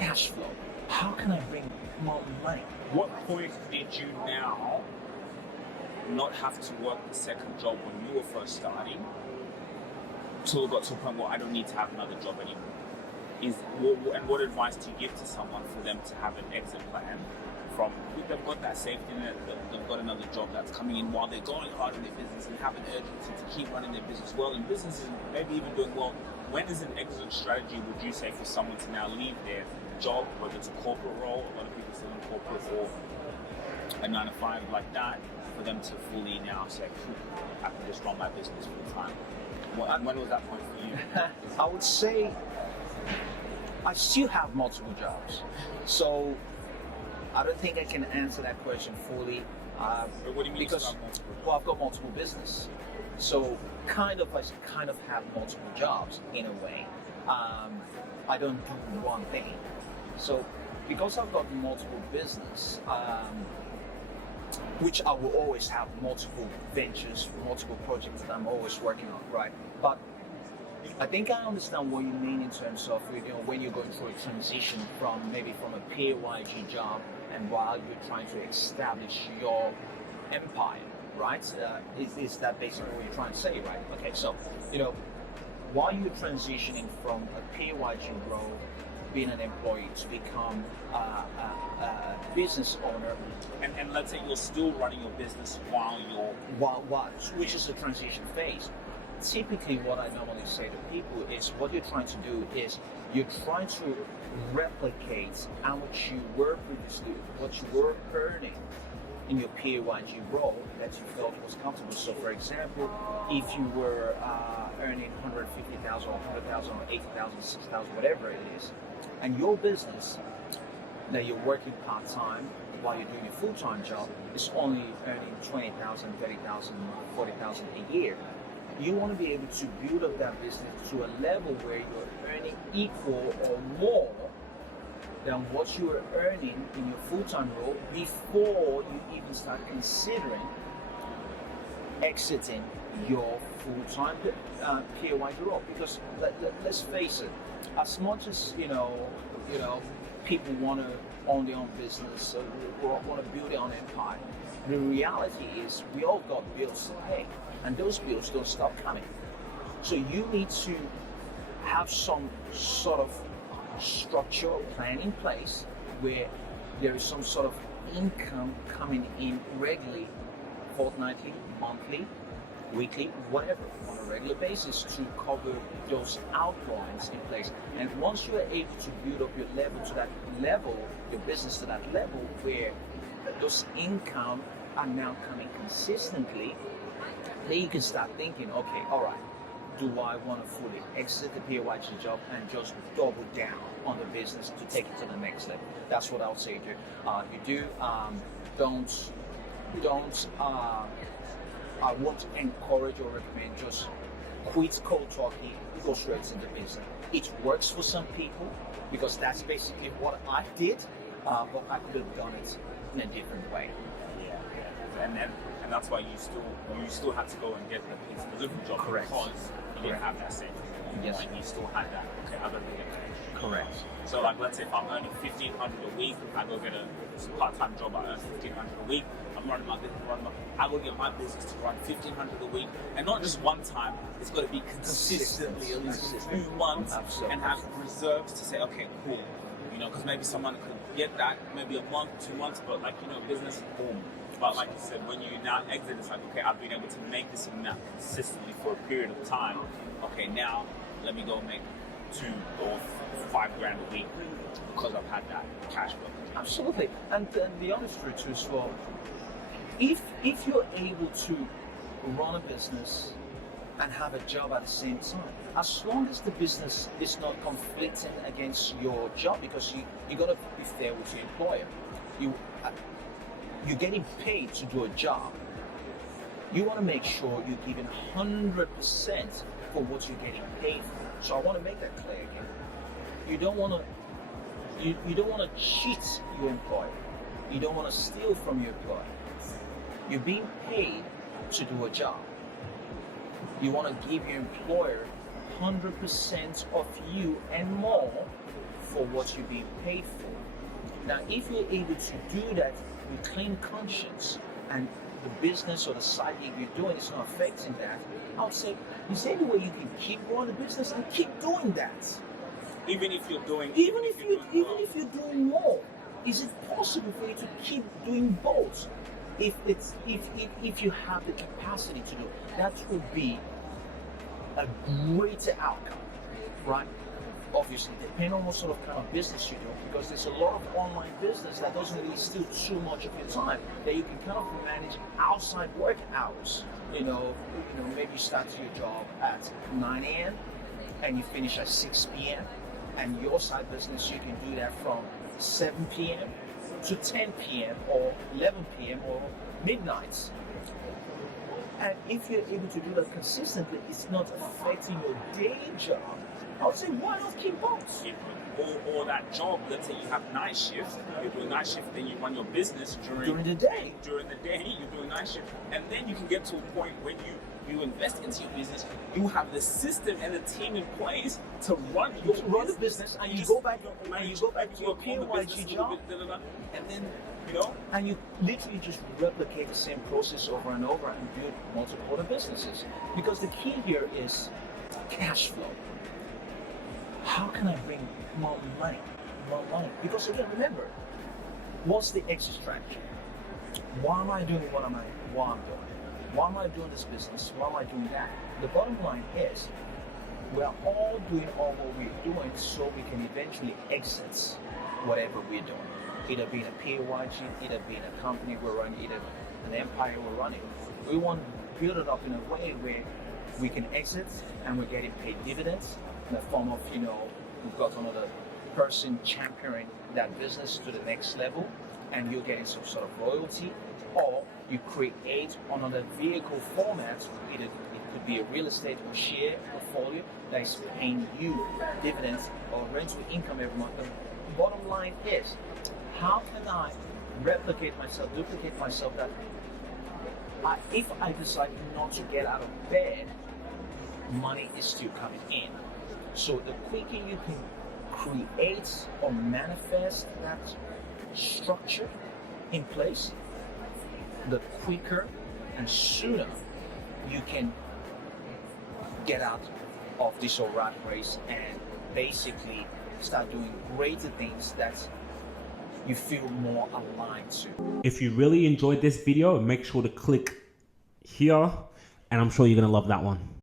cash flow. How can I bring more money? What point did you now not have to work the second job when you were first starting till it got to a point where I don't need to have another job anymore? And what advice do you give to someone for them to have an exit plan from, they've got that safety net, they've got another job that's coming in while they're going hard in their business and have an urgency to keep running their business well, and business is maybe even doing well. When is an exit strategy, would you say, for someone to now leave their job, whether it's a corporate role, a lot of people still in corporate, or a 9-to-5 like that, for them to fully now say, I can just run my business full time? When was that point for you? I would say I still have multiple jobs, so I don't think I can answer that question fully. But what do you mean? Because I've got multiple business, so I kind of have multiple jobs in a way. I don't do one thing, so because I've got multiple business, which I will always have multiple ventures, multiple projects that I'm always working on, right? But I think I understand what you mean in terms of, when you're going through a transition from a PAYG job, and while you're trying to establish your empire, right? Is that basically what you're trying to say, right? Okay, so, while you're transitioning from a PAYG role, being an employee, to become a business owner, and let's say you're still running your business which is the transition phase. Typically, what I normally say to people is, what you're trying to do is you're trying to replicate how much you were previously, what you were earning in your PAYG role that you felt was comfortable. So, for example, if you were earning 150,000 or 100,000 or 80,000, 60,000, whatever it is, and your business that you're working part-time while you're doing your full-time job is only earning 20,000, 30,000, 40,000 a year, you want to be able to build up that business to a level where you're earning equal or more than what you were earning in your full-time role before you even start considering exiting your full-time PAYG role. Because let's face it, as much as people want to own their own business, want to build their own empire, the reality is we all got bills to pay, and those bills don't stop coming. So you need to have some sort of structure or plan in place where there is some sort of income coming in regularly, fortnightly, monthly, weekly, whatever, on a regular basis to cover those outgoings in place. And once you are able to build up your level to that level, your business to that level where those income are now coming consistently, then you can start thinking, okay, all right, do I want to fully exit the PAYG job and just double down on the business to take it to the next level? That's what I would say to you. I won't encourage or recommend just quit cold turkey, go straight into business. It works for some people because that's basically what I did, but I could have done it in a different way. Yeah. And that's why you still had to go and get the pizza delivery job. Correct. Because you didn't have that safety. Yes. And you still had that. Okay, I gotta get that. Correct. So, like, let's say if I'm earning $1,500 a week, I go get a part-time job. I earn $1,500 a week. I'm running my business. I go get my business to run $1,500 a week, and not just one time. It's got to be consistently at least 2 months, and have reserves to say, okay, cool. Because maybe someone could get that maybe a month, 2 months, but business is boom. But like you said, when you now exit, it's like, okay, I've been able to make this amount consistently for a period of time. Okay, now let me go make $2 or $5 grand a week because I've had that cash flow. Absolutely. And the honest truth is, well, if you're able to run a business and have a job at the same time, as long as the business is not conflicting against your job, because you got to be fair with your employer. You're getting paid to do a job. You want to make sure you're giving 100% for what you're getting paid for. So I want to make that clear again. You don't want to cheat your employer. You don't want to steal from your employer. You're being paid to do a job. You want to give your employer 100% of you and more for what you're being paid for. Now, if you're able to do that with clean conscience and the business or the side gig you're doing is not affecting that, I would say is there any way you can keep growing the business and keep doing that? Even if you're doing If you're doing more, is it possible for you to keep doing both? If you have the capacity to do it, that would be a greater outcome, right? Obviously, depending on what sort of kind of business you do, because there's a lot of online business that doesn't really steal too much of your time, that you can kind of manage outside work hours. Maybe you start your job at 9 a.m. and you finish at 6 p.m. And your side business, you can do that from 7 p.m. to 10 p.m. or 11 p.m. or midnight. And if you're able to do that consistently, it's not affecting your day job. I would say, why not keep both? Or that job, let's say you have night shift, you're doing night shift, then you run your business during the day. During the day, you're doing night shift. And then you can get to a point when you invest into your business, you have the system and the team in place to run the business, and you go back to your PYG job, and then and you literally just replicate the same process over and over and build multiple other businesses. Because the key here is cash flow. How can I bring more money? Because again, remember, what's the exit strategy? Why am I doing what I'm doing? Why am I doing this business? Why am I doing that? The bottom line is, we're all doing all what we're doing so we can eventually exit whatever we're doing. Either being a PYG, either being a company we're running, either an empire we're running. We want to build it up in a way where we can exit and we're getting paid dividends in the form of, we've got another person championing that business to the next level and you're getting some sort of royalty, or you create another vehicle format, either it could be a real estate or share portfolio that is paying you dividends or rental income every month. The bottom line is, how can I replicate myself, duplicate myself, that if I decide not to get out of bed, money is still coming in. So the quicker you can create or manifest that structure in place, the quicker and sooner you can get out of this old rat race and basically start doing greater things that you feel more aligned to. If you really enjoyed this video, make sure to click here, and I'm sure you're gonna love that one.